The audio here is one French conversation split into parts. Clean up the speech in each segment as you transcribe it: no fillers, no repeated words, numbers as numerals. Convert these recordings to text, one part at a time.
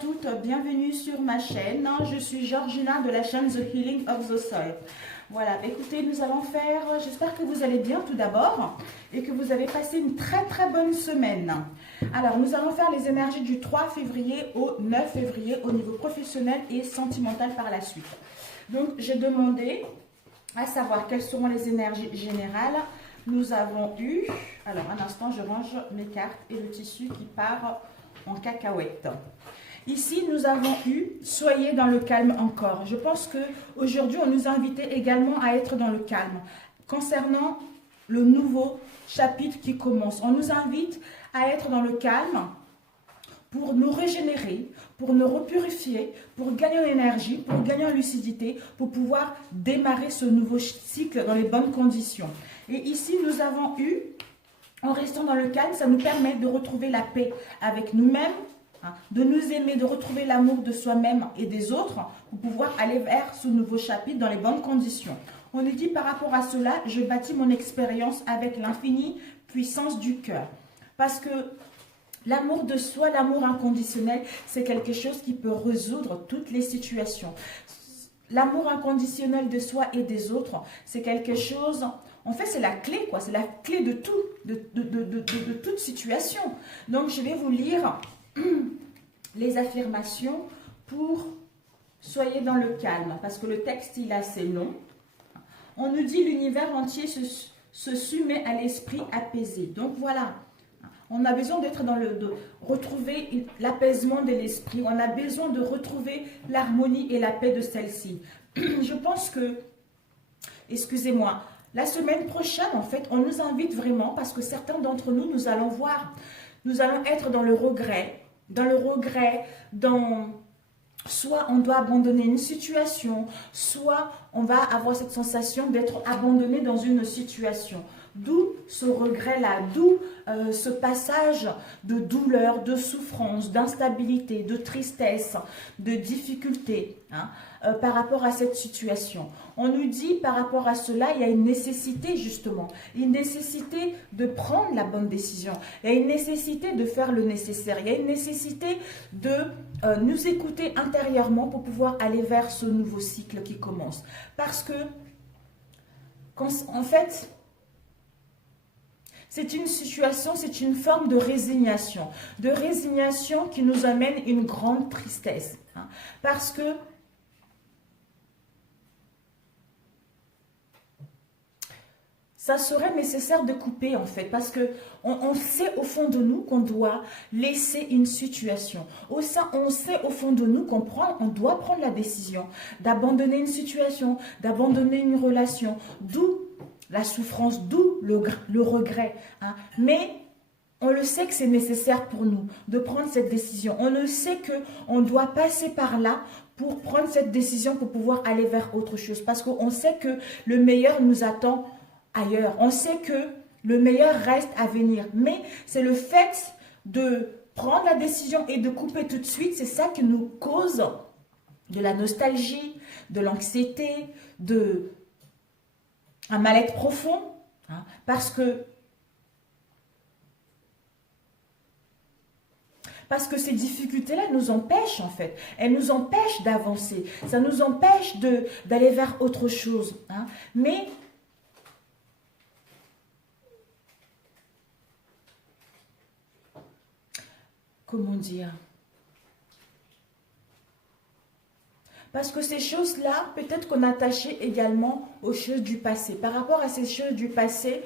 toutes, bienvenue sur ma chaîne. Je suis Georgina de la chaîne The Healing of the Soul. Voilà, écoutez, nous allons faire, j'espère que vous allez bien tout d'abord et que vous avez passé une très bonne semaine. Alors, nous allons faire les énergies du 3 février au 9 février au niveau professionnel et sentimental par la suite. Donc, j'ai demandé à savoir quelles seront les énergies générales. Nous avons eu, alors un instant, je range mes cartes et le tissu qui part en cacahuète. Ici, nous avons eu « Soyez dans le calme encore ». Je pense qu'aujourd'hui, on nous a invités également à être dans le calme. Concernant le nouveau chapitre qui commence, on nous invite à être dans le calme pour nous régénérer, pour nous repurifier, pour gagner en énergie, pour gagner en lucidité, pour pouvoir démarrer ce nouveau cycle dans les bonnes conditions. Et ici, nous avons eu, en restant dans le calme, ça nous permet de retrouver la paix avec nous-mêmes, de nous aimer, de retrouver l'amour de soi-même et des autres pour pouvoir aller vers ce nouveau chapitre dans les bonnes conditions. On nous dit par rapport à cela, je bâtis mon expérience avec l'infinie puissance du cœur. Parce que l'amour de soi, l'amour inconditionnel, c'est quelque chose qui peut résoudre toutes les situations. L'amour inconditionnel de soi et des autres, c'est quelque chose, en fait c'est la clé, quoi. C'est la clé de tout, de toute situation. Donc je vais vous lire les affirmations pour soyez dans le calme, parce que le texte il est assez long. On nous dit l'univers entier se soumet à l'esprit apaisé. Donc voilà, on a besoin d'être de retrouver l'apaisement de l'esprit. On a besoin de retrouver l'harmonie et la paix de celle-ci. Je pense que, excusez-moi, la semaine prochaine, en fait, on nous invite vraiment, parce que certains d'entre nous, nous allons être dans le regret, soit on doit abandonner une situation, soit on va avoir cette sensation d'être abandonné dans une situation. D'où ce regret-là, d'où ce passage de douleur, de souffrance, d'instabilité, de tristesse, de difficulté par rapport à cette situation. On nous dit par rapport à cela, il y a une nécessité justement, une nécessité de prendre la bonne décision, il y a une nécessité de faire le nécessaire, il y a une nécessité de nous écouter intérieurement pour pouvoir aller vers ce nouveau cycle qui commence. Parce que, en fait, c'est une situation, c'est une forme de résignation qui nous amène une grande tristesse. Parce que ça serait nécessaire de couper en fait, parce que on sait au fond de nous qu'on doit laisser une situation. On sait au fond de nous qu'on doit prendre la décision d'abandonner une situation, d'abandonner une relation, d'où la souffrance, d'où le regret. Mais on le sait que c'est nécessaire pour nous de prendre cette décision. On le sait qu'on doit passer par là pour prendre cette décision pour pouvoir aller vers autre chose. Parce qu'on sait que le meilleur nous attend ailleurs. On sait que le meilleur reste à venir. Mais c'est le fait de prendre la décision et de couper tout de suite, c'est ça qui nous cause de la nostalgie, de l'anxiété, un mal-être profond, parce que ces difficultés-là nous empêchent en fait, elles nous empêchent d'avancer, ça nous empêche d'aller vers autre chose. Mais comment dire? Parce que ces choses-là, peut-être qu'on a attaché également aux choses du passé. Par rapport à ces choses du passé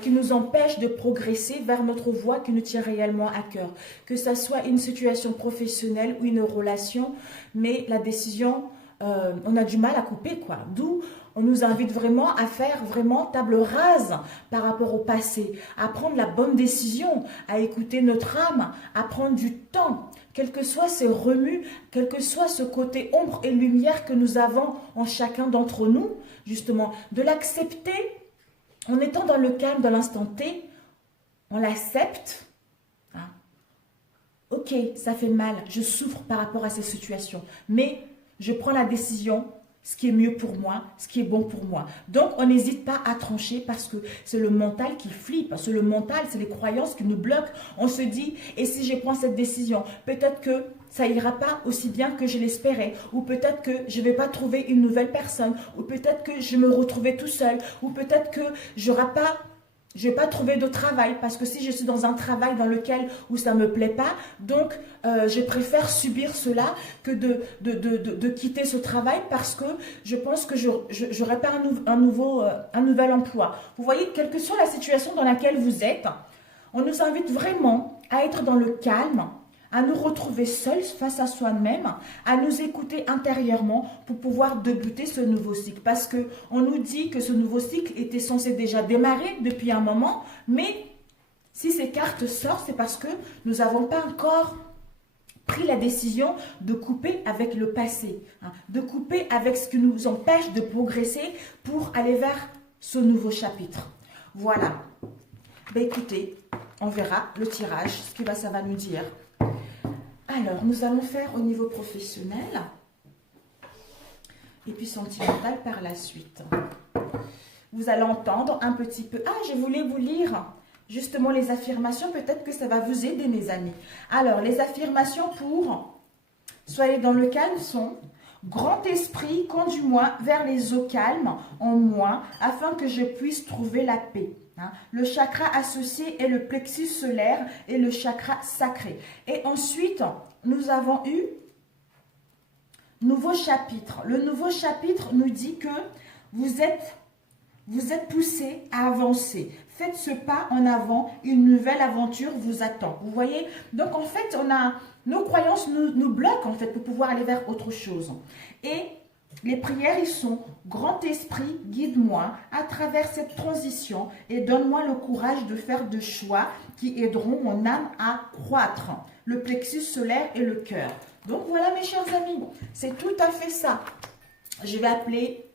qui nous empêchent de progresser vers notre voie qui nous tient réellement à cœur. Que ça soit une situation professionnelle ou une relation, mais la décision, on a du mal à couper, quoi. D'où on nous invite vraiment à faire vraiment table rase par rapport au passé, à prendre la bonne décision, à écouter notre âme, à prendre du temps. Quel que soit ces remue, quel que soit ce côté ombre et lumière que nous avons en chacun d'entre nous, justement, de l'accepter en étant dans le calme, dans l'instant T, on l'accepte. Ok, ça fait mal, je souffre par rapport à ces situations, mais je prends la décision, ce qui est mieux pour moi, ce qui est bon pour moi. Donc, on n'hésite pas à trancher parce que c'est le mental qui flippe. Parce que le mental, c'est les croyances qui nous bloquent. On se dit, et si je prends cette décision, peut-être que ça ira pas aussi bien que je l'espérais, ou peut-être que je vais pas trouver une nouvelle personne, ou peut-être que je me retrouver tout seul, ou peut-être que je vais pas trouver de travail, parce que si je suis dans un travail dans lequel où ça me plaît pas, donc je préfère subir cela que de quitter ce travail, parce que je pense que je n'aurai pas un nouvel emploi. Vous voyez, quelle que soit la situation dans laquelle vous êtes, on nous invite vraiment à être dans le calme, à nous retrouver seuls face à soi-même, à nous écouter intérieurement pour pouvoir débuter ce nouveau cycle. Parce qu'on nous dit que ce nouveau cycle était censé déjà démarrer depuis un moment, mais si ces cartes sortent, c'est parce que nous n'avons pas encore pris la décision de couper avec le passé, hein, de couper avec ce qui nous empêche de progresser pour aller vers ce nouveau chapitre. Voilà. Ben écoutez, on verra le tirage, ce que ça va nous dire. Alors, nous allons faire au niveau professionnel et puis sentimental par la suite. Vous allez entendre un petit peu. Ah, je voulais vous lire justement les affirmations. Peut-être que ça va vous aider, mes amis. Alors, les affirmations pour soyez dans le calme sont: grand esprit, conduis-moi vers les eaux calmes en moi afin que je puisse trouver la paix. Le chakra associé est le plexus solaire et le chakra sacré. Et ensuite, nous avons eu nouveau chapitre. Le nouveau chapitre nous dit que vous êtes poussé à avancer. Faites ce pas en avant, une nouvelle aventure vous attend. Vous voyez? Donc en fait, nos croyances nous bloquent en fait pour pouvoir aller vers autre chose. Et les prières, ils sont: grand esprit, guide-moi à travers cette transition et donne-moi le courage de faire des choix qui aideront mon âme à croître. Le plexus solaire et le cœur. Donc voilà, mes chers amis, c'est tout à fait ça. Je vais appeler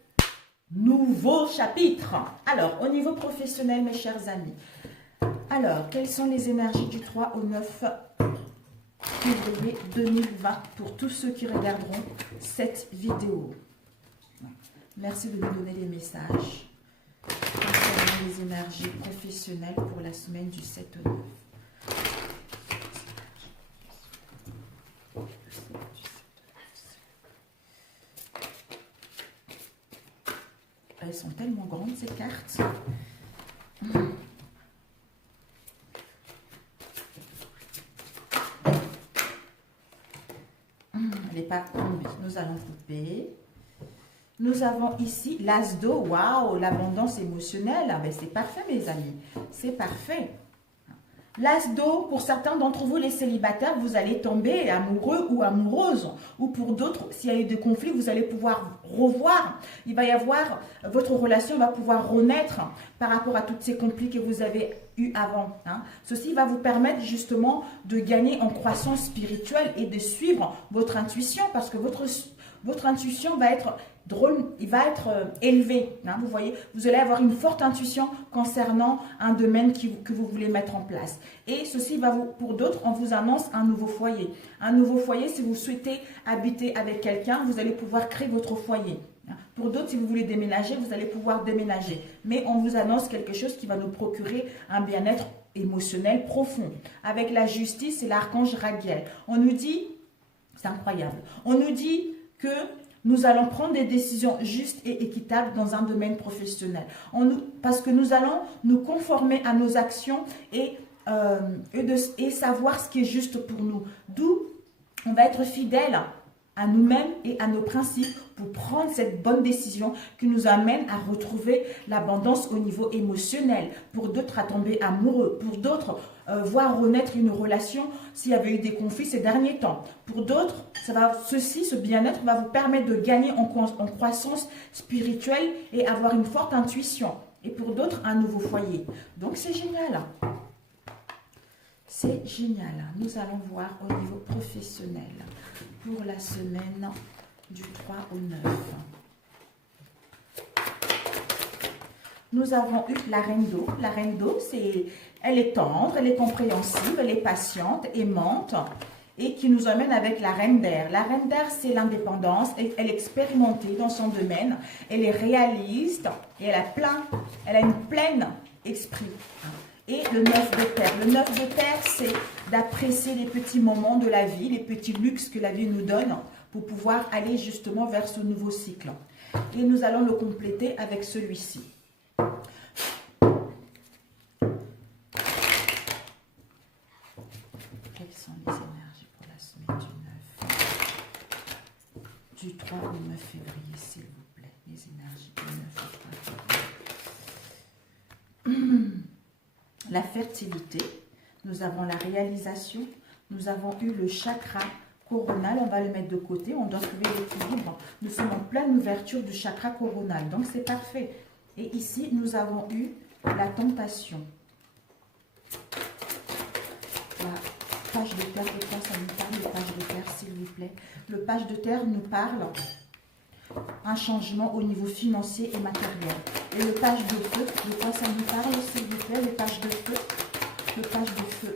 nouveau chapitre. Alors, au niveau professionnel, mes chers amis. Alors, quelles sont les énergies du 3 au 9 février 2020 pour tous ceux qui regarderont cette vidéo? Merci de nous donner les messages concernant les énergies professionnelles pour la semaine du 7 au 9. Elles sont tellement grandes, ces cartes. Elle n'est pas tombée. Nous allons couper. Nous avons ici l'as d'eau. Waouh, l'abondance émotionnelle. Ah ben c'est parfait, mes amis. C'est parfait. L'as d'eau, pour certains d'entre vous, les célibataires, vous allez tomber amoureux ou amoureuse. Ou pour d'autres, s'il y a eu des conflits, vous allez pouvoir revoir. Il va y avoir, votre relation va pouvoir renaître par rapport à toutes ces conflits que vous avez eus avant. Ceci va vous permettre justement de gagner en croissance spirituelle et de suivre votre intuition, parce que votre intuition va être élevé. Vous voyez, vous allez avoir une forte intuition concernant un domaine que vous voulez mettre en place. Et ceci va pour d'autres, on vous annonce un nouveau foyer. Un nouveau foyer, si vous souhaitez habiter avec quelqu'un, vous allez pouvoir créer votre foyer. Pour d'autres, si vous voulez déménager, vous allez pouvoir déménager. Mais on vous annonce quelque chose qui va nous procurer un bien-être émotionnel profond. Avec la justice et l'archange Raguel. On nous dit, c'est incroyable, on nous dit que nous allons prendre des décisions justes et équitables dans un domaine professionnel. Parce que nous allons nous conformer à nos actions et savoir ce qui est juste pour nous. D'où on va être fidèle à nous-mêmes et à nos principes pour prendre cette bonne décision qui nous amène à retrouver l'abondance au niveau émotionnel. Pour d'autres, à tomber amoureux. Pour d'autres, voir renaître une relation s'il y avait eu des conflits ces derniers temps. Pour d'autres, ce bien-être va vous permettre de gagner en croissance spirituelle et avoir une forte intuition. Et pour d'autres, un nouveau foyer. Donc c'est génial. C'est génial. Nous allons voir au niveau professionnel pour la semaine du 3 au 9. Nous avons eu la reine d'eau. La reine d'eau, elle est tendre, elle est compréhensive, elle est patiente, aimante et qui nous emmène avec la reine d'air. La reine d'air, c'est l'indépendance. Elle est expérimentée dans son domaine. Elle est réaliste et elle a une pleine esprit. et le 9 de terre. Le 9 de terre, c'est d'apprécier les petits moments de la vie, les petits luxes que la vie nous donne pour pouvoir aller justement vers ce nouveau cycle. Et nous allons le compléter avec celui-ci. Quelles sont les énergies pour la semaine du 3 au 9 février, s'il vous plaît? Les énergies du 9 au 3 février. La fertilité, nous avons la réalisation, nous avons eu le chakra coronal, on va le mettre de côté, on doit trouver l'équilibre. Nous sommes en pleine ouverture du chakra coronal, donc c'est parfait. Et ici, nous avons eu la tentation. La page de terre, de quoi ça nous parle, le page de terre, s'il vous plaît? Le page de terre nous parle un changement au niveau financier et matériel. Et le page de feu, de quoi ça nous parle, s'il vous plaît? Le page de feu, le page de feu.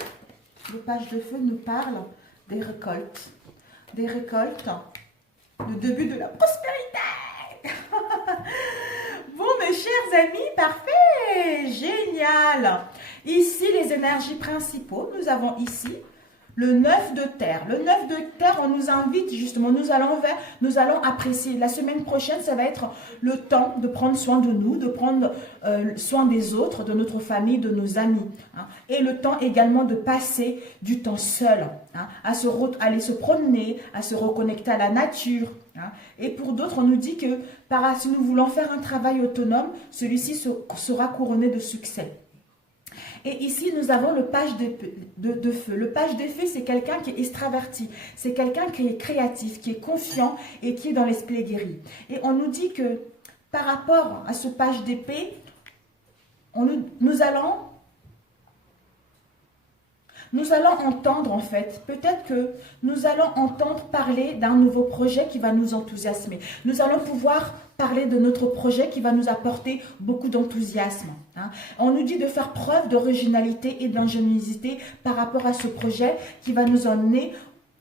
Le page de feu nous parle des récoltes. Des récoltes, le début de la prospérité. Bon, mes chers amis, parfait, génial. Ici, les énergies principaux, nous avons ici le 9 de terre. Le 9 de terre, on nous invite justement, nous allons apprécier. La semaine prochaine, ça va être le temps de prendre soin de nous, de prendre soin des autres, de notre famille, de nos amis. Hein. Et le temps également de passer du temps seul, hein, aller se promener, à se reconnecter à la nature. Hein. Et pour d'autres, on nous dit que si nous voulons faire un travail autonome, celui-ci sera couronné de succès. Et ici, nous avons le page de feu. Le page de feu, c'est quelqu'un qui est extraverti. C'est quelqu'un qui est créatif, qui est confiant et qui est dans l'esprit guéri. Et on nous dit que par rapport à ce page d'épée, nous allons entendre en fait, peut-être que nous allons entendre parler d'un nouveau projet qui va nous enthousiasmer. Nous allons pouvoir parler de notre projet qui va nous apporter beaucoup d'enthousiasme. Hein. On nous dit de faire preuve d'originalité et d'ingéniosité par rapport à ce projet qui va nous emmener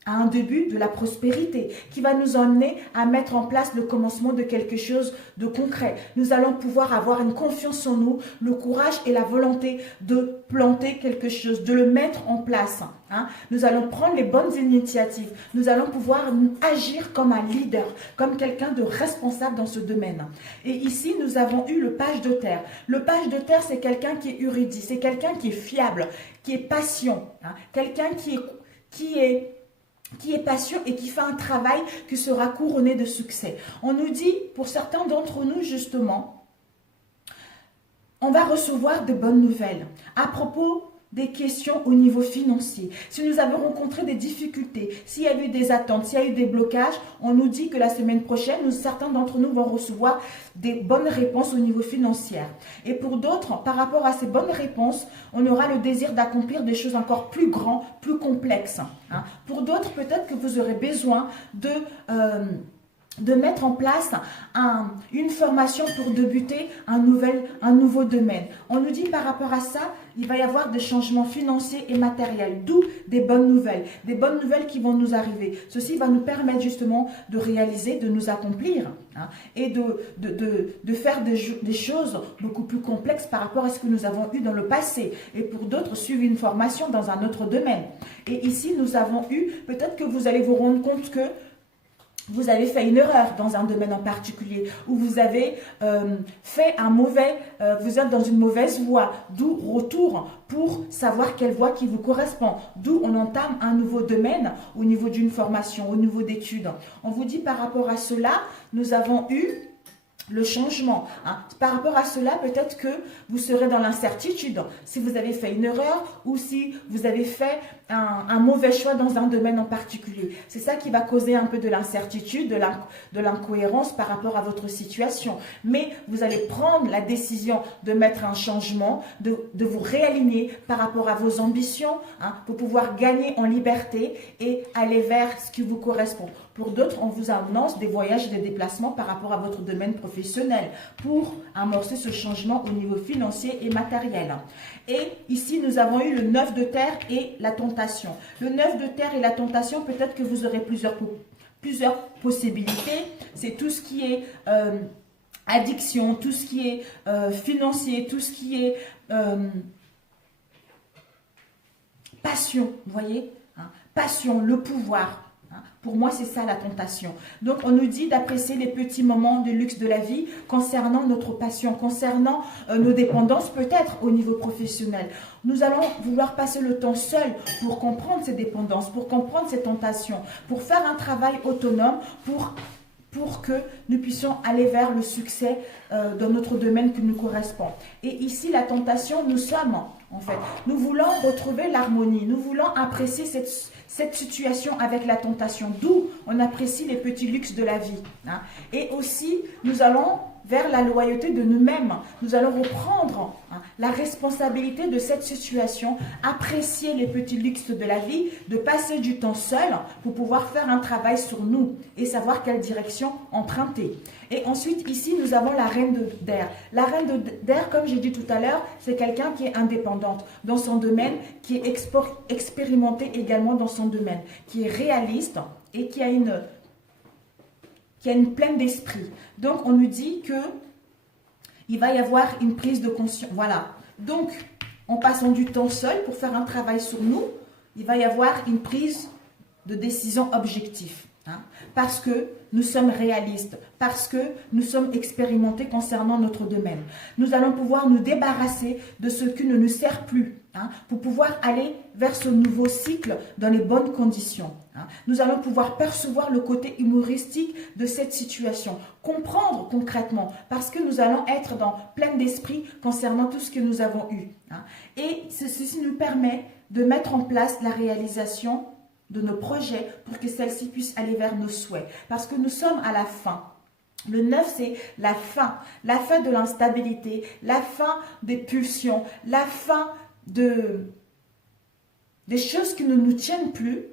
à un début de la prospérité, qui va nous emmener à mettre en place le commencement de quelque chose de concret. Nous allons pouvoir avoir une confiance en nous, le courage et la volonté de planter quelque chose, de le mettre en place. Hein. Nous allons prendre les bonnes initiatives. Nous allons pouvoir agir comme un leader, comme quelqu'un de responsable dans ce domaine. Et ici, nous avons eu le page de terre. Le page de terre, c'est quelqu'un qui est érudit, c'est quelqu'un qui est fiable, qui est patient, hein. Quelqu'un qui est patient et qui fait un travail qui sera couronné de succès. On nous dit, pour certains d'entre nous justement, on va recevoir de bonnes nouvelles à propos des questions au niveau financier. Si nous avons rencontré des difficultés, s'il y a eu des attentes, s'il y a eu des blocages, on nous dit que la semaine prochaine, certains d'entre nous vont recevoir des bonnes réponses au niveau financier. Et pour d'autres, par rapport à ces bonnes réponses, on aura le désir d'accomplir des choses encore plus grandes, plus complexes. Hein. Pour d'autres, peut-être que vous aurez besoin de mettre en place une formation pour débuter un nouveau domaine. On nous dit par rapport à ça, il va y avoir des changements financiers et matériels, d'où des bonnes nouvelles qui vont nous arriver. Ceci va nous permettre justement de réaliser, de nous accomplir, hein, et de faire des choses beaucoup plus complexes par rapport à ce que nous avons eu dans le passé. Et pour d'autres, suivre une formation dans un autre domaine. Et ici, nous avons eu, peut-être que vous allez vous rendre compte que vous avez fait une erreur dans un domaine en particulier, ou vous avez fait vous êtes dans une mauvaise voie, d'où retour pour savoir quelle voie qui vous correspond, d'où on entame un nouveau domaine au niveau d'une formation, au niveau d'études. On vous dit par rapport à cela, nous avons eu le changement. Hein. Par rapport à cela, peut-être que vous serez dans l'incertitude si vous avez fait une erreur ou si vous avez fait un mauvais choix dans un domaine en particulier. C'est ça qui va causer un peu de l'incertitude, de l'incohérence par rapport à votre situation. Mais vous allez prendre la décision de mettre un changement, de vous réaligner par rapport à vos ambitions, hein, pour pouvoir gagner en liberté et aller vers ce qui vous correspond. Pour d'autres, on vous annonce des voyages et des déplacements par rapport à votre domaine professionnel pour amorcer ce changement au niveau financier et matériel. Et ici, nous avons eu le 9 de terre et la tentation. Le 9 de terre et la tentation, peut-être que vous aurez plusieurs possibilités. C'est tout ce qui est addiction, tout ce qui est financier, tout ce qui est passion, vous voyez, hein, passion, le pouvoir. Hein. Pour moi, c'est ça la tentation. Donc, on nous dit d'apprécier les petits moments de luxe de la vie concernant notre passion, concernant nos dépendances, peut-être au niveau professionnel. Nous allons vouloir passer le temps seul pour comprendre ces dépendances, pour comprendre ces tentations, pour faire un travail autonome, pour que nous puissions aller vers le succès dans notre domaine qui nous correspond. Et ici, la tentation, nous sommes, en fait, nous voulons retrouver l'harmonie, nous voulons apprécier cette situation avec la tentation, d'où on apprécie les petits luxes de la vie. Hein. Et aussi, nous allons vers la loyauté de nous-mêmes. Nous allons reprendre la responsabilité de cette situation, apprécier les petits luxes de la vie, de passer du temps seul pour pouvoir faire un travail sur nous et savoir quelle direction emprunter. Et ensuite, ici, nous avons la reine d'air. La reine d'air, comme j'ai dit tout à l'heure, c'est quelqu'un qui est indépendante dans son domaine, qui est expérimenté également dans son domaine, qui est réaliste et qui a une pleine d'esprit. Donc, on nous dit que il va y avoir une prise de conscience. Voilà. Donc, en passant du temps seul pour faire un travail sur nous, il va y avoir une prise de décision objective. Hein, parce que nous sommes réalistes, parce que nous sommes expérimentés concernant notre domaine. Nous allons pouvoir nous débarrasser de ce qui ne nous sert plus, hein, pour pouvoir aller vers ce nouveau cycle dans les bonnes conditions. Hein. Nous allons pouvoir percevoir le côté humoristique de cette situation, comprendre concrètement, parce que nous allons être dans plein d'esprit concernant tout ce que nous avons eu. Hein. Et ceci nous permet de mettre en place la réalisation de nos projets pour que celles-ci puissent aller vers nos souhaits. Parce que nous sommes à la fin. Le 9, c'est la fin de l'instabilité, la fin des pulsions, la fin des choses qui ne nous tiennent plus.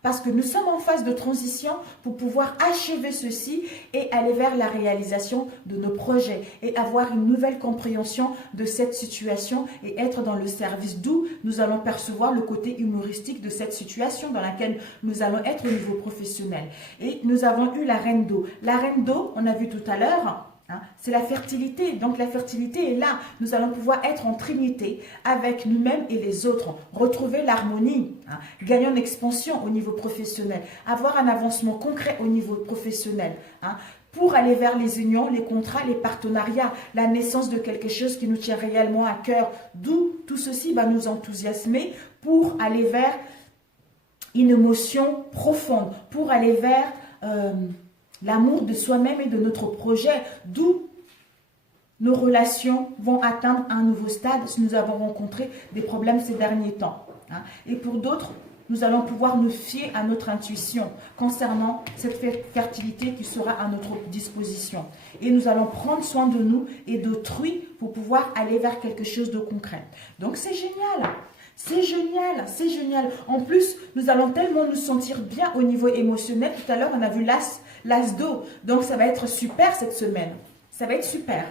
Parce que nous sommes en phase de transition pour pouvoir achever ceci et aller vers la réalisation de nos projets et avoir une nouvelle compréhension de cette situation et être dans le service, d'où nous allons percevoir le côté humoristique de cette situation dans laquelle nous allons être au niveau professionnel. Et nous avons eu la reine d'eau. La reine d'eau, on a vu tout à l'heure, hein, c'est la fertilité. Donc la fertilité est là. Nous allons pouvoir être en trinité avec nous-mêmes et les autres. Retrouver l'harmonie. Hein, gagner en expansion au niveau professionnel. Avoir un avancement concret au niveau professionnel. Hein, pour aller vers les unions, les contrats, les partenariats. La naissance de quelque chose qui nous tient réellement à cœur. D'où tout ceci va nous enthousiasmer pour aller vers une émotion profonde. Pour aller vers l'amour de soi-même et de notre projet, d'où nos relations vont atteindre un nouveau stade si nous avons rencontré des problèmes ces derniers temps. Hein. Et pour d'autres, nous allons pouvoir nous fier à notre intuition concernant cette fertilité qui sera à notre disposition. Et nous allons prendre soin de nous et d'autrui pour pouvoir aller vers quelque chose de concret. Donc c'est génial. C'est génial, c'est génial. En plus, nous allons tellement nous sentir bien au niveau émotionnel. Tout à l'heure, on a vu l'as d'eau. Donc, ça va être super cette semaine. Ça va être super.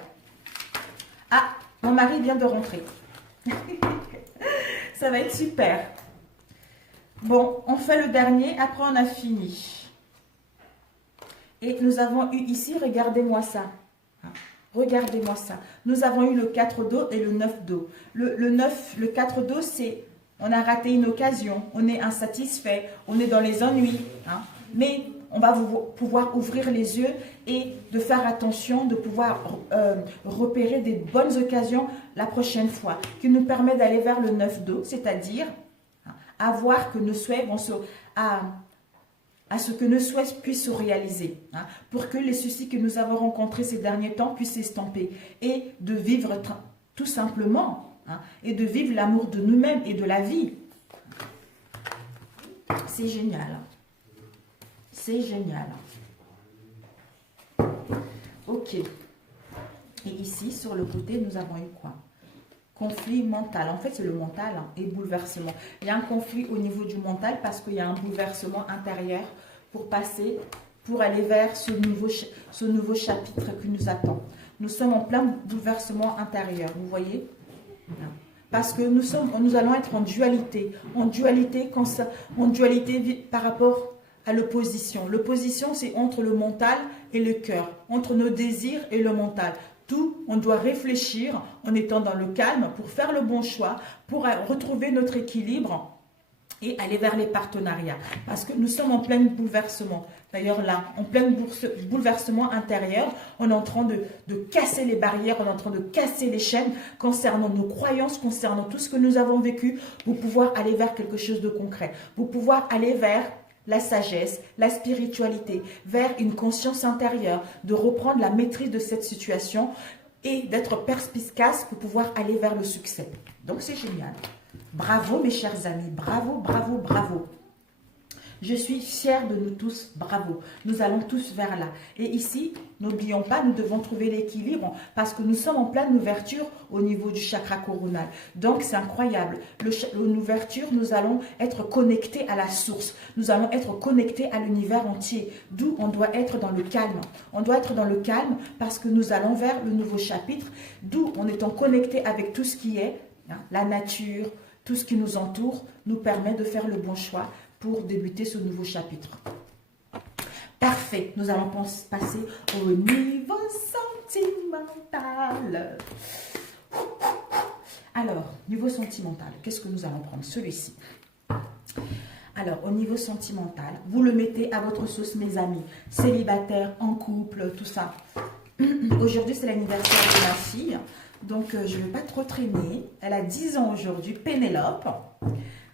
Ah, mon mari vient de rentrer. Ça va être super. Bon, on fait le dernier. Après, on a fini. Et nous avons eu ici, regardez-moi ça. Regardez-moi ça. Nous avons eu le 4 d'eau et le 9 d'eau. Le 4 d'eau, c'est on a raté une occasion, on est insatisfait, on est dans les ennuis. Hein. Mais on va pouvoir ouvrir les yeux et de faire attention, de pouvoir repérer des bonnes occasions la prochaine fois, qui nous permet d'aller vers le 9 d'eau, c'est-à-dire avoir que nos souhaits vont à ce que nos souhaits puissent se réaliser, hein, pour que les soucis que nous avons rencontrés ces derniers temps puissent s'estomper et de vivre tout simplement, hein, et de vivre l'amour de nous-mêmes et de la vie. C'est génial. C'est génial. Ok. Et ici, sur le côté, nous avons eu quoi? Conflit mental. En fait, c'est le mental, hein, et bouleversement. Il y a un conflit au niveau du mental parce qu'il y a un bouleversement intérieur pour aller vers ce nouveau chapitre qui nous attend. Nous sommes en plein bouleversement intérieur, vous voyez? Parce que nous allons être en dualité par rapport à l'opposition. L'opposition, c'est entre le mental et le cœur, entre nos désirs et le mental. Tout, on doit réfléchir en étant dans le calme pour faire le bon choix, pour retrouver notre équilibre et aller vers les partenariats. Parce que nous sommes en plein bouleversement. D'ailleurs là, en plein bouleversement intérieur, on est en train de casser les barrières, on est en train de casser les chaînes concernant nos croyances, concernant tout ce que nous avons vécu, pour pouvoir aller vers quelque chose de concret, pour pouvoir aller vers la sagesse, la spiritualité, vers une conscience intérieure, de reprendre la maîtrise de cette situation et d'être perspicace pour pouvoir aller vers le succès. Donc c'est génial. Bravo mes chers amis, bravo, bravo, bravo. Je suis fière de nous tous, bravo. Nous allons tous vers là. Et ici, n'oublions pas, nous devons trouver l'équilibre parce que nous sommes en pleine ouverture au niveau du chakra coronal. Donc, c'est incroyable. L'ouverture, nous allons être connectés à la source. Nous allons être connectés à l'univers entier. D'où on doit être dans le calme. On doit être dans le calme parce que nous allons vers le nouveau chapitre. D'où, en étant connectés avec tout ce qui est, la nature, tout ce qui nous entoure, nous permet de faire le bon choix pour débuter ce nouveau chapitre. Parfait, nous allons passer au niveau sentimental. Alors, niveau sentimental, qu'est-ce que nous allons prendre? Celui-ci. Alors, au niveau sentimental, vous le mettez à votre sauce, mes amis. Célibataire, en couple, tout ça. Aujourd'hui, c'est l'anniversaire de ma fille. Donc, je ne vais pas trop traîner. Elle a 10 ans aujourd'hui, Pénélope.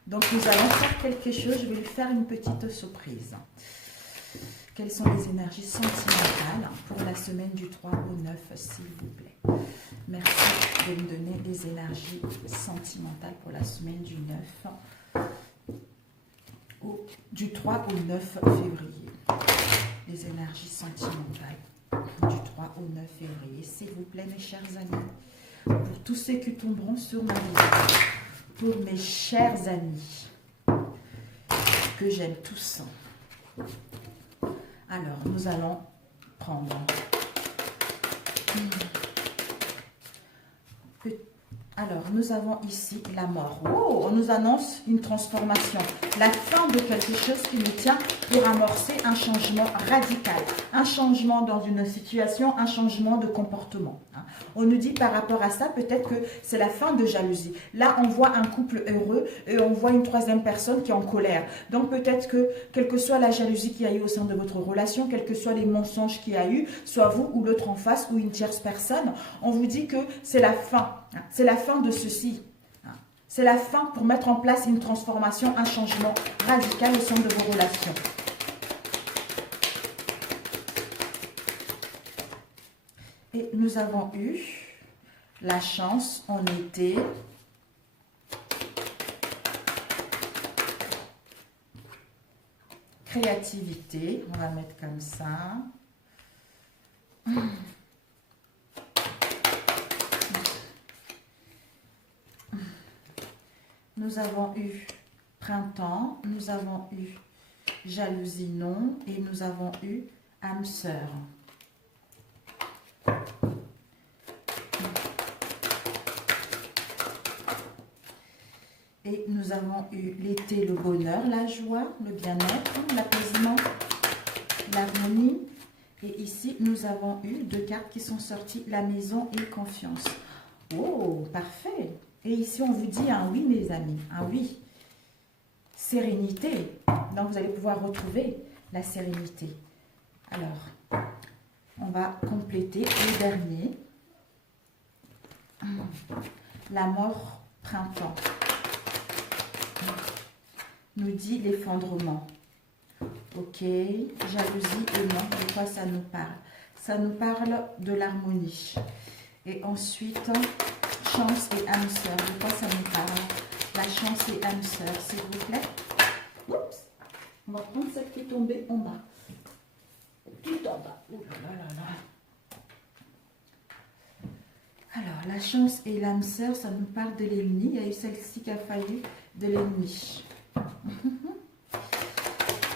Donc, nous allons faire quelque chose. Je vais lui faire une petite surprise. Quelles sont les énergies sentimentales pour la semaine du 3 au 9, s'il vous plaît? Merci de me donner les énergies sentimentales pour la semaine du 3 au 9 février. Les énergies sentimentales du 3 au 9 février. S'il vous plaît, mes chers amis. Pour tous ceux qui tomberont sur ma vidéo. Pour mes chers amis que j'aime tous. Alors, nous allons prendre. Alors, nous avons ici la mort. Oh, on nous annonce une transformation. La fin de quelque chose qui nous tient pour amorcer un changement radical. Un changement dans une situation, un changement de comportement. On nous dit par rapport à ça, peut-être que c'est la fin de jalousie. Là, on voit un couple heureux et on voit une troisième personne qui est en colère. Donc, peut-être que, quelle que soit la jalousie qu'il y a eu au sein de votre relation, quels que soient les mensonges qu'il y a eu, soit vous ou l'autre en face ou une tierce personne, on vous dit que c'est la fin. C'est la fin de ceci. C'est la fin pour mettre en place une transformation, un changement radical au sein de vos relations. Et nous avons eu la chance en été. Créativité, on va mettre comme ça. Nous avons eu printemps, nous avons eu jalousie non et nous avons eu âme sœur. Et nous avons eu l'été, le bonheur, la joie, le bien-être, l'apaisement, l'harmonie. Et ici, nous avons eu deux cartes qui sont sorties, la maison et confiance. Oh, parfait. Et ici, on vous dit un oui, mes amis, un oui. Sérénité. Donc, vous allez pouvoir retrouver la sérénité. Alors, on va compléter le dernier. La mort, printemps. Nous dit l'effondrement. Ok, jalousie et non, de quoi ça nous parle? Ça nous parle de l'harmonie. Et ensuite, chance et âme sœur. De quoi ça nous parle? La chance et âme sœur, s'il vous plaît. Oups. On va prendre celle qui est tombée en bas. Tout en bas. Oh là là là là. Alors, la chance et l'âme sœur, ça nous parle de l'ennemi. Il y a eu celle-ci qui a failli de l'ennemi.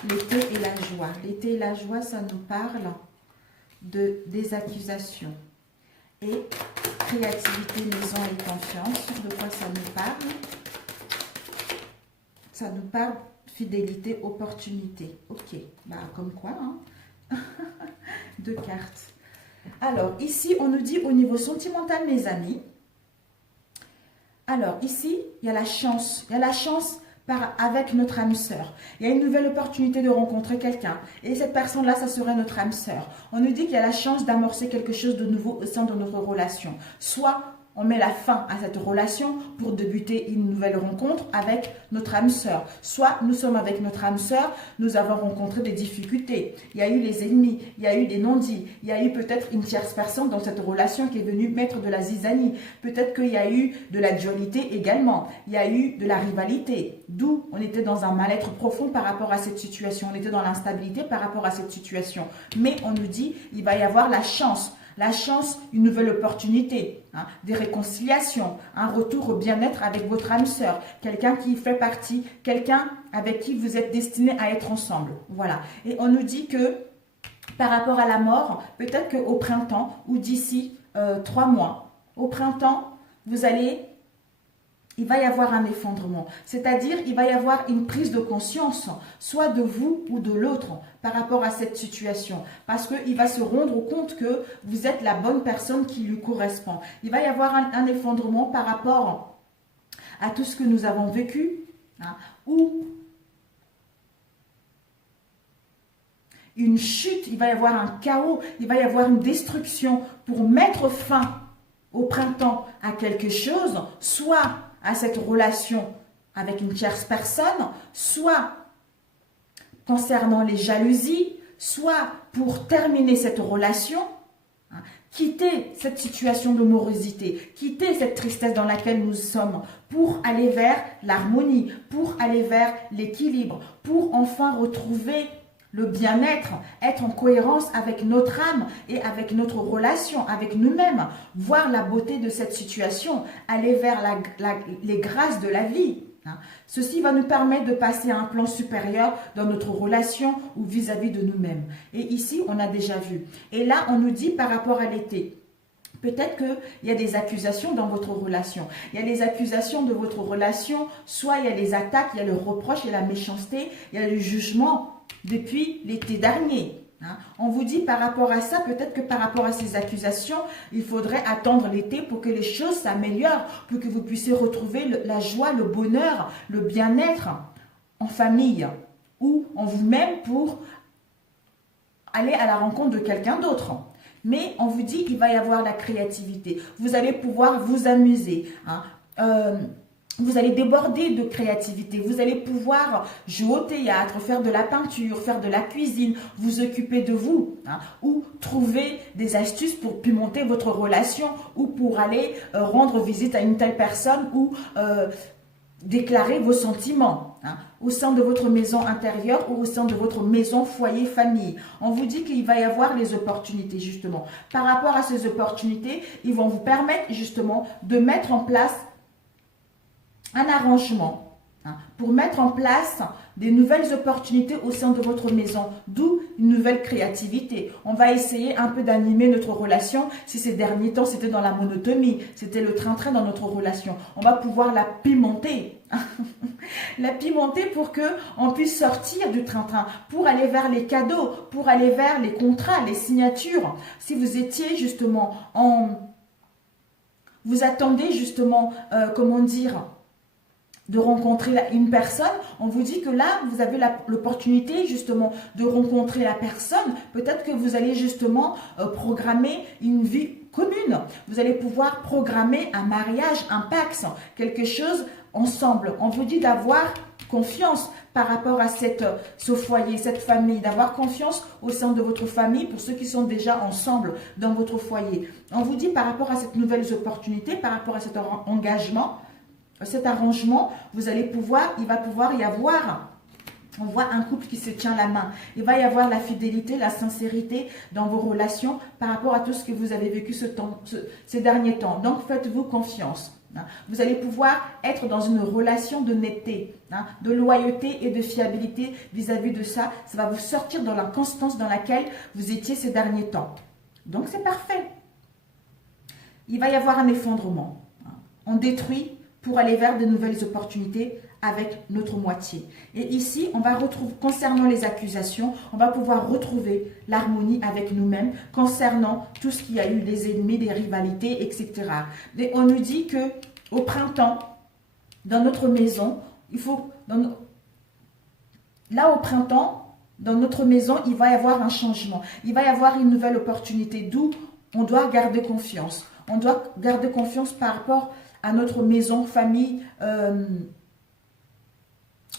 L'été et la joie. L'été et la joie, ça nous parle des accusations. Et créativité, maison et confiance. De quoi ça nous parle? Ça nous parle fidélité, opportunité. Ok, bah comme quoi, hein? Deux cartes. Alors, ici, on nous dit au niveau sentimental, mes amis. Alors, ici, il y a la chance. Il y a la chance avec notre âme sœur. Il y a une nouvelle opportunité de rencontrer quelqu'un. Et cette personne-là, ça serait notre âme sœur. On nous dit qu'il y a la chance d'amorcer quelque chose de nouveau au sein de notre relation. Soit on met la fin à cette relation pour débuter une nouvelle rencontre avec notre âme sœur. Soit nous sommes avec notre âme sœur, nous avons rencontré des difficultés. Il y a eu les ennemis, il y a eu des non-dits, il y a eu peut-être une tierce personne dans cette relation qui est venue mettre de la zizanie. Peut-être qu'il y a eu de la dualité également. Il y a eu de la rivalité. D'où on était dans un mal-être profond par rapport à cette situation. On était dans l'instabilité par rapport à cette situation. Mais on nous dit, il va y avoir la chance. La chance, une nouvelle opportunité, des réconciliations, un retour au bien-être avec votre âme sœur, quelqu'un qui fait partie, quelqu'un avec qui vous êtes destiné à être ensemble. Voilà. Et on nous dit que par rapport à la mort, peut-être qu'au printemps ou d'ici 3 mois, au printemps, il va y avoir un effondrement. C'est-à-dire, il va y avoir une prise de conscience, soit de vous ou de l'autre, par rapport à cette situation. Parce qu'il va se rendre compte que vous êtes la bonne personne qui lui correspond. Il va y avoir un effondrement par rapport à tout ce que nous avons vécu, ou une chute, il va y avoir un chaos, il va y avoir une destruction pour mettre fin au printemps à quelque chose, soit à cette relation avec une tierce personne, soit concernant les jalousies, soit pour terminer cette relation, quitter cette situation de morosité, quitter cette tristesse dans laquelle nous sommes pour aller vers l'harmonie, pour aller vers l'équilibre, pour enfin retrouver le bien-être, être en cohérence avec notre âme et avec notre relation, avec nous-mêmes, voir la beauté de cette situation, aller vers les grâces de la vie. Ceci va nous permettre de passer à un plan supérieur dans notre relation ou vis-à-vis de nous-mêmes. Et ici, on a déjà vu. Et là, on nous dit par rapport à l'été, peut-être qu'il y a des accusations dans votre relation. Il y a les accusations de votre relation, soit il y a les attaques, il y a le reproche, il y a la méchanceté, il y a le jugement depuis l'été dernier. On vous dit par rapport à ça, peut-être que par rapport à ces accusations, il faudrait attendre l'été pour que les choses s'améliorent, pour que vous puissiez retrouver la joie, le bonheur, le bien-être en famille ou en vous-même pour aller à la rencontre de quelqu'un d'autre. Mais on vous dit qu'il va y avoir la créativité. Vous allez pouvoir vous amuser. Vous allez déborder de créativité. Vous allez pouvoir jouer au théâtre, faire de la peinture, faire de la cuisine, vous occuper de vous. Ou trouver des astuces pour pimenter votre relation ou pour aller rendre visite à une telle personne ou déclarer vos sentiments au sein de votre maison intérieure ou au sein de votre maison, foyer, famille. On vous dit qu'il va y avoir les opportunités justement. Par rapport à ces opportunités, ils vont vous permettre justement de mettre en place un arrangement pour mettre en place des nouvelles opportunités au sein de votre maison, d'où une nouvelle créativité. On va essayer un peu d'animer notre relation. Si ces derniers temps, c'était dans la monotonie, c'était le train-train dans notre relation, on va pouvoir la pimenter. La pimenter pour qu'on puisse sortir du train-train, pour aller vers les cadeaux, pour aller vers les contrats, les signatures. Si vous étiez justement vous attendez justement, de rencontrer une personne, on vous dit que là, vous avez l'opportunité justement de rencontrer la personne. Peut-être que vous allez justement programmer une vie commune. Vous allez pouvoir programmer un mariage, un pax, quelque chose ensemble. On vous dit d'avoir confiance par rapport à ce foyer, cette famille, d'avoir confiance au sein de votre famille pour ceux qui sont déjà ensemble dans votre foyer. On vous dit par rapport à cette nouvelle opportunité, par rapport à cet engagement, cet arrangement, il va pouvoir y avoir, on voit un couple qui se tient la main. Il va y avoir la fidélité, la sincérité dans vos relations par rapport à tout ce que vous avez vécu ces derniers temps. Donc, faites-vous confiance. Vous allez pouvoir être dans une relation de netteté, de loyauté et de fiabilité vis-à-vis de ça. Ça va vous sortir dans la constance dans laquelle vous étiez ces derniers temps. Donc, c'est parfait. Il va y avoir un effondrement. On détruit pour aller vers de nouvelles opportunités avec notre moitié. Et ici, on va retrouver, concernant les accusations, on va pouvoir retrouver l'harmonie avec nous-mêmes concernant tout ce qu'il y a eu, des ennemis, des rivalités, etc. Et on nous dit que au printemps, dans notre maison, il faut là au printemps, dans notre maison, il va y avoir un changement. Il va y avoir une nouvelle opportunité, d'où on doit garder confiance. On doit garder confiance par rapport à notre maison, famille,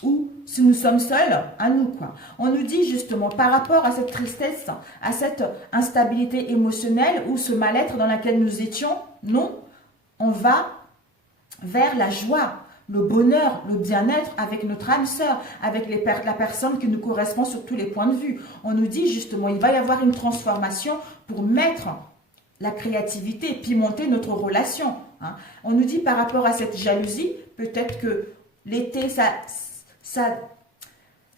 ou si nous sommes seuls, à nous, quoi. On nous dit justement, par rapport à cette tristesse, à cette instabilité émotionnelle ou ce mal-être dans lequel nous étions, non, on va vers la joie, le bonheur, le bien-être avec notre âme sœur, avec la personne qui nous correspond sur tous les points de vue. On nous dit justement, il va y avoir une transformation pour mettre la créativité, pimenter notre relation. Hein. On nous dit par rapport à cette jalousie, peut-être que l'été,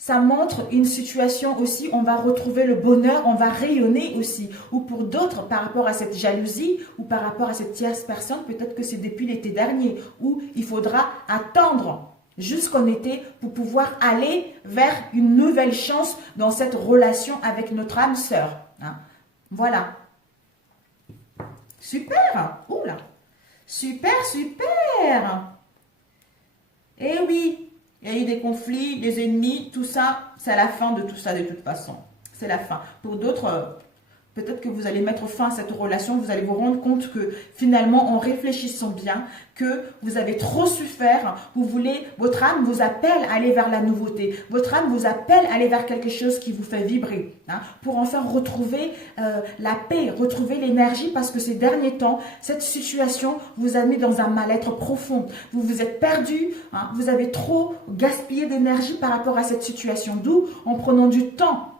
ça montre une situation aussi, on va retrouver le bonheur, on va rayonner aussi. Ou pour d'autres, par rapport à cette jalousie ou par rapport à cette tierce personne, peut-être que c'est depuis l'été dernier, où il faudra attendre jusqu'en été pour pouvoir aller vers une nouvelle chance dans cette relation avec notre âme sœur. Hein. Voilà. Super. Oula. Super, super. Eh oui. Il y a eu des conflits, des ennemis, tout ça, c'est la fin de tout ça de toute façon. C'est la fin. Pour d'autres, peut-être que vous allez mettre fin à cette relation, vous allez vous rendre compte que finalement, en réfléchissant bien, que vous avez trop su faire, votre âme vous appelle à aller vers la nouveauté, votre âme vous appelle à aller vers quelque chose qui vous fait vibrer, hein, pour enfin retrouver la paix, retrouver l'énergie, parce que ces derniers temps, cette situation vous a mis dans un mal-être profond. Vous vous êtes perdu, hein, vous avez trop gaspillé d'énergie par rapport à cette situation, d'où en prenant du temps,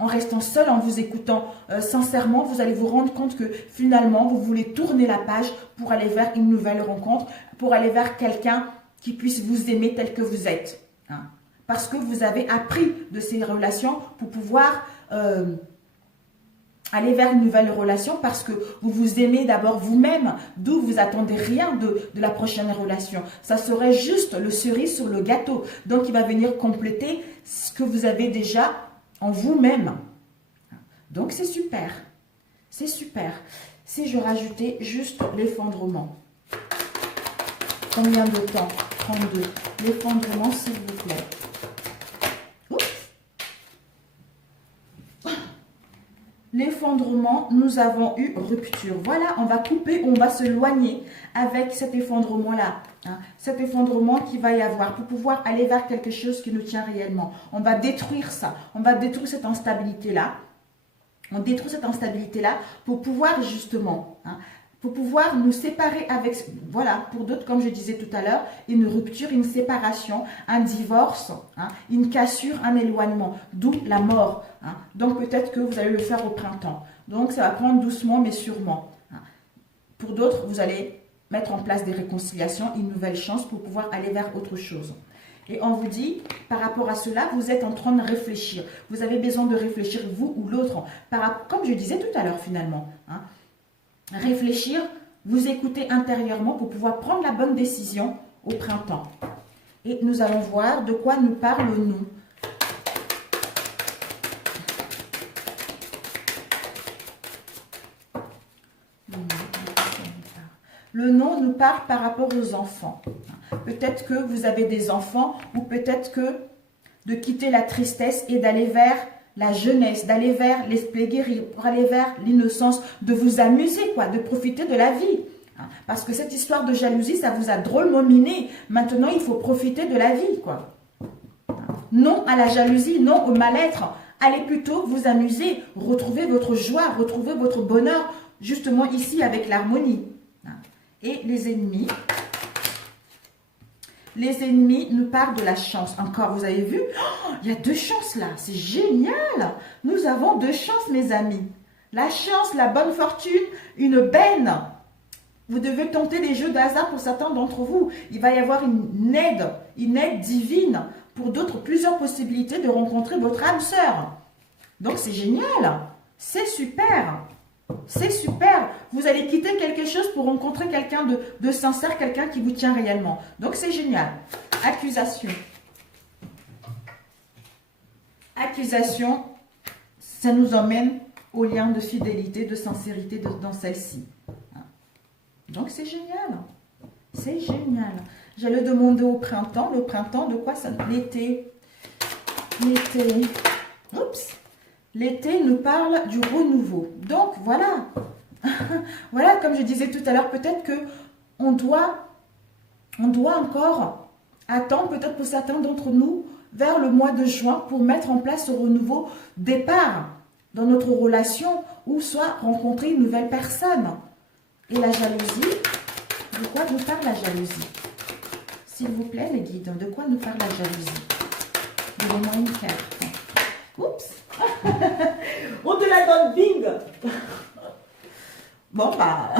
en restant seul, en vous écoutant sincèrement, vous allez vous rendre compte que finalement, vous voulez tourner la page pour aller vers une nouvelle rencontre, pour aller vers quelqu'un qui puisse vous aimer tel que vous êtes. Hein. Parce que vous avez appris de ces relations pour pouvoir aller vers une nouvelle relation, parce que vous vous aimez d'abord vous-même, d'où vous attendez rien de la prochaine relation. Ça serait juste le cerise sur le gâteau. Donc, il va venir compléter ce que vous avez déjà en vous-même. Donc, c'est super. C'est super. Si je rajoutais juste l'effondrement. Combien de temps? 32. L'effondrement, s'il vous plaît. L'effondrement, nous avons eu rupture. Voilà, on va couper, on va se loigner avec cet effondrement-là. Hein, cet effondrement qu'il va y avoir pour pouvoir aller vers quelque chose qui nous tient réellement. On va détruire ça. On va détruire cette instabilité-là. On détruit cette instabilité-là pour pouvoir justement, hein, pour pouvoir nous séparer avec, voilà, pour d'autres, comme je disais tout à l'heure, une rupture, une séparation, un divorce, hein, une cassure, un éloignement, d'où la mort. Hein. Donc peut-être que vous allez le faire au printemps. Donc ça va prendre doucement mais sûrement. Hein. Pour d'autres, vous allez mettre en place des réconciliations, une nouvelle chance pour pouvoir aller vers autre chose. Et on vous dit, par rapport à cela, vous êtes en train de réfléchir. Vous avez besoin de réfléchir, vous ou l'autre, comme je disais tout à l'heure finalement. Hein. Réfléchir, vous écouter intérieurement pour pouvoir prendre la bonne décision au printemps. Et nous allons voir de quoi nous parle-nous. Le nom nous parle par rapport aux enfants. Peut-être que vous avez des enfants ou peut-être que de quitter la tristesse et d'aller vers la jeunesse, d'aller vers l'esprit guéri, pour aller vers l'innocence, de vous amuser, quoi, de profiter de la vie. Parce que cette histoire de jalousie, ça vous a drôlement miné. Maintenant, il faut profiter de la vie, quoi. Non à la jalousie, non au mal-être. Allez plutôt vous amuser, retrouver votre joie, retrouver votre bonheur, justement ici avec l'harmonie. Et les ennemis nous parlent de la chance. Encore, vous avez vu? Oh, il y a 2 chances là. C'est génial. Nous avons 2 chances, mes amis. La chance, la bonne fortune, une benne. Vous devez tenter les jeux d'hasard pour certains d'entre vous. Il va y avoir une aide divine. Pour d'autres, plusieurs possibilités de rencontrer votre âme sœur. Donc, c'est génial. C'est super. C'est super. Vous allez quitter quelque chose pour rencontrer quelqu'un de sincère, quelqu'un qui vous tient réellement. Donc, c'est génial. Accusation. Accusation, ça nous emmène au lien de fidélité, de sincérité dans celle-ci. Donc, c'est génial. C'est génial. J'allais demander au printemps. Le printemps, de quoi ça? L'été. L'été. Oups. L'été nous parle du renouveau. Donc, voilà. Voilà, comme je disais tout à l'heure, peut-être que on doit encore attendre, peut-être pour certains d'entre nous, vers le mois de juin pour mettre en place ce renouveau départ dans notre relation ou soit rencontrer une nouvelle personne. Et la jalousie, de quoi nous parle la jalousie? S'il vous plaît, les guides, de quoi nous parle la jalousie? Donnez-moi une carte. Oups. On te la donne, bing. Bon, bah...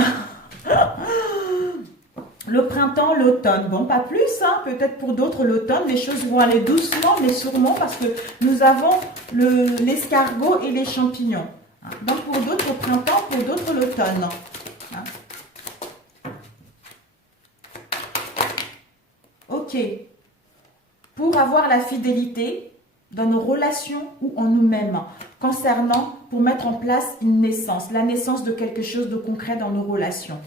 Le printemps, l'automne. Bon, pas plus, hein. Peut-être pour d'autres l'automne, les choses vont aller doucement, mais sûrement parce que nous avons l'escargot et les champignons. Hein. Donc, pour d'autres, au printemps, pour d'autres, l'automne. Hein. Ok. Pour avoir la fidélité dans nos relations ou en nous-mêmes, concernant, pour mettre en place une naissance, la naissance de quelque chose de concret dans nos relations.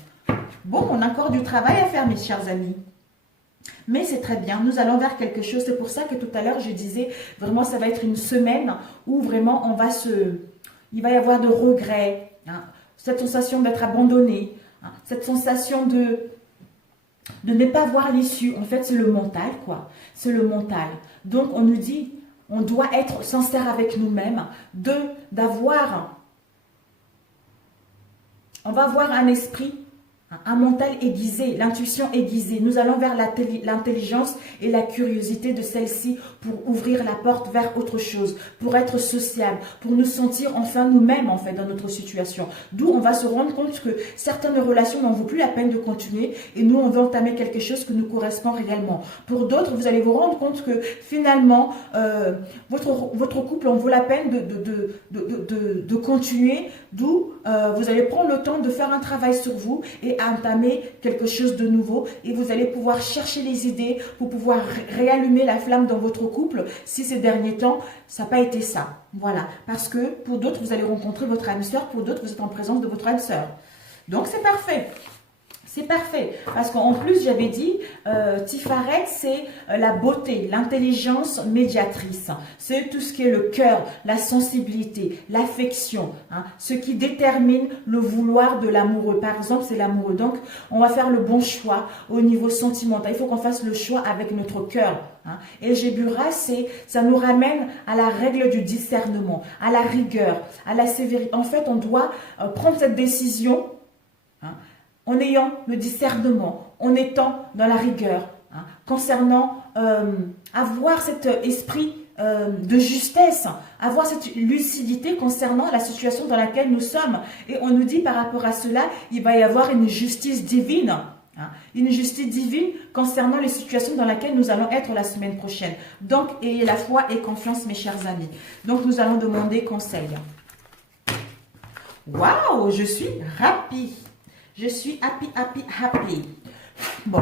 Bon, on a encore du travail à faire, mes chers amis. Mais c'est très bien, nous allons vers quelque chose. C'est pour ça que tout à l'heure, je disais, vraiment, ça va être une semaine où vraiment, il va y avoir de regrets, hein, cette sensation d'être abandonné, hein, cette sensation de ne pas voir l'issue. En fait, c'est le mental, quoi. C'est le mental. Donc, on nous dit, on doit être sincère avec nous-mêmes, on va avoir un esprit, un mental aiguisé, l'intuition aiguisée. Nous allons vers l'intelligence et la curiosité de celle-ci pour ouvrir la porte vers autre chose, pour être sociable, pour nous sentir enfin nous-mêmes en fait dans notre situation. D'où on va se rendre compte que certaines relations n'en vaut plus la peine de continuer et nous on veut entamer quelque chose qui nous correspond réellement. Pour d'autres, vous allez vous rendre compte que finalement votre couple en vaut la peine de continuer. D'où vous allez prendre le temps de faire un travail sur vous et entamer quelque chose de nouveau et vous allez pouvoir chercher les idées pour pouvoir réallumer la flamme dans votre couple si ces derniers temps, ça n'a pas été ça. Voilà, parce que pour d'autres, vous allez rencontrer votre âme sœur, pour d'autres, vous êtes en présence de votre âme sœur. Donc, c'est parfait. C'est parfait, parce qu'en plus, j'avais dit, Tifaret, c'est la beauté, l'intelligence médiatrice. C'est tout ce qui est le cœur, la sensibilité, l'affection, hein, ce qui détermine le vouloir de l'amoureux. Par exemple, c'est l'amoureux. Donc, on va faire le bon choix au niveau sentimental. Il faut qu'on fasse le choix avec notre cœur. Hein. Et Gébura, ça nous ramène à la règle du discernement, à la rigueur, à la sévérité. En fait, on doit prendre cette décision, hein, en ayant le discernement, en étant dans la rigueur, hein, concernant avoir cet esprit de justesse, avoir cette lucidité concernant la situation dans laquelle nous sommes. Et on nous dit par rapport à cela, il va y avoir une justice divine, hein, une justice divine concernant les situations dans lesquelles nous allons être la semaine prochaine. Donc, ayez la foi et confiance, mes chers amis. Donc, nous allons demander conseil. Waouh, je suis happy. Je suis happy, happy, happy. Bon,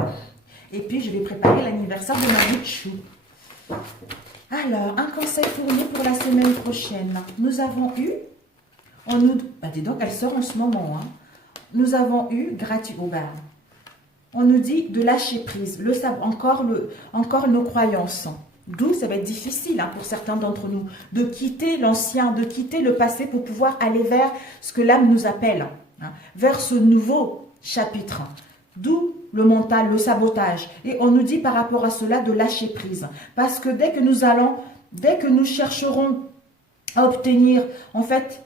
et puis je vais préparer l'anniversaire de ma Michou. Alors, un conseil fourni pour la semaine prochaine. Nous avons eu, dis donc, elle sort en ce moment. Hein. Nous avons eu, gratuit au bar. On nous dit de lâcher prise, encore nos croyances. D'où ça va être difficile hein, pour certains d'entre nous de quitter l'ancien, de quitter le passé pour pouvoir aller vers ce que l'âme nous appelle. Hein, vers ce nouveau chapitre, d'où le mental, le sabotage. Et on nous dit par rapport à cela de lâcher prise. Parce que dès que nous chercherons à obtenir, en fait,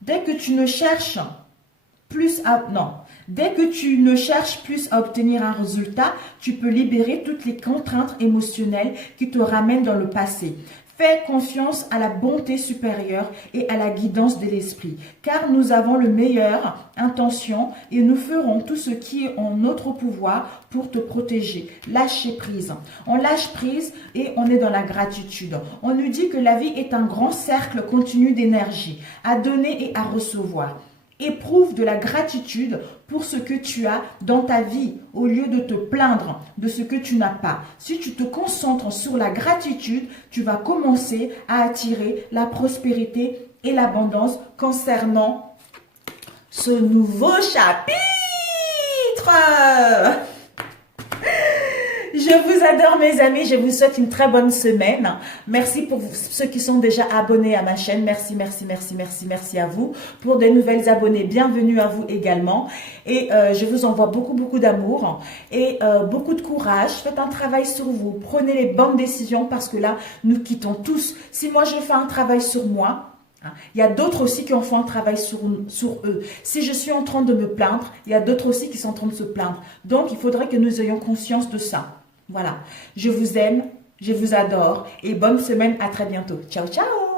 dès que tu ne cherches plus à... Non, dès que tu ne cherches plus à obtenir un résultat, tu peux libérer toutes les contraintes émotionnelles qui te ramènent dans le passé. Fais confiance à la bonté supérieure et à la guidance de l'esprit, car nous avons le meilleur intention et nous ferons tout ce qui est en notre pouvoir pour te protéger. Lâcher prise. On lâche prise et on est dans la gratitude. On nous dit que la vie est un grand cercle continu d'énergie, à donner et à recevoir. Éprouve de la gratitude pour ce que tu as dans ta vie au lieu de te plaindre de ce que tu n'as pas. Si tu te concentres sur la gratitude, tu vas commencer à attirer la prospérité et l'abondance concernant ce nouveau chapitre. Je vous adore mes amis, je vous souhaite une très bonne semaine. Merci pour ceux qui sont déjà abonnés à ma chaîne. Merci, merci, merci, merci, merci à vous. Pour des nouvelles abonnés, bienvenue à vous également. Et je vous envoie beaucoup, beaucoup d'amour et beaucoup de courage. Faites un travail sur vous. Prenez les bonnes décisions parce que là, nous quittons tous. Si moi, je fais un travail sur moi, il y a d'autres aussi qui ont fait un travail sur eux. Si je suis en train de me plaindre, il y a d'autres aussi qui sont en train de se plaindre. Donc, il faudrait que nous ayons conscience de ça. Voilà. Je vous aime, je vous adore et bonne semaine. À très bientôt. Ciao, ciao.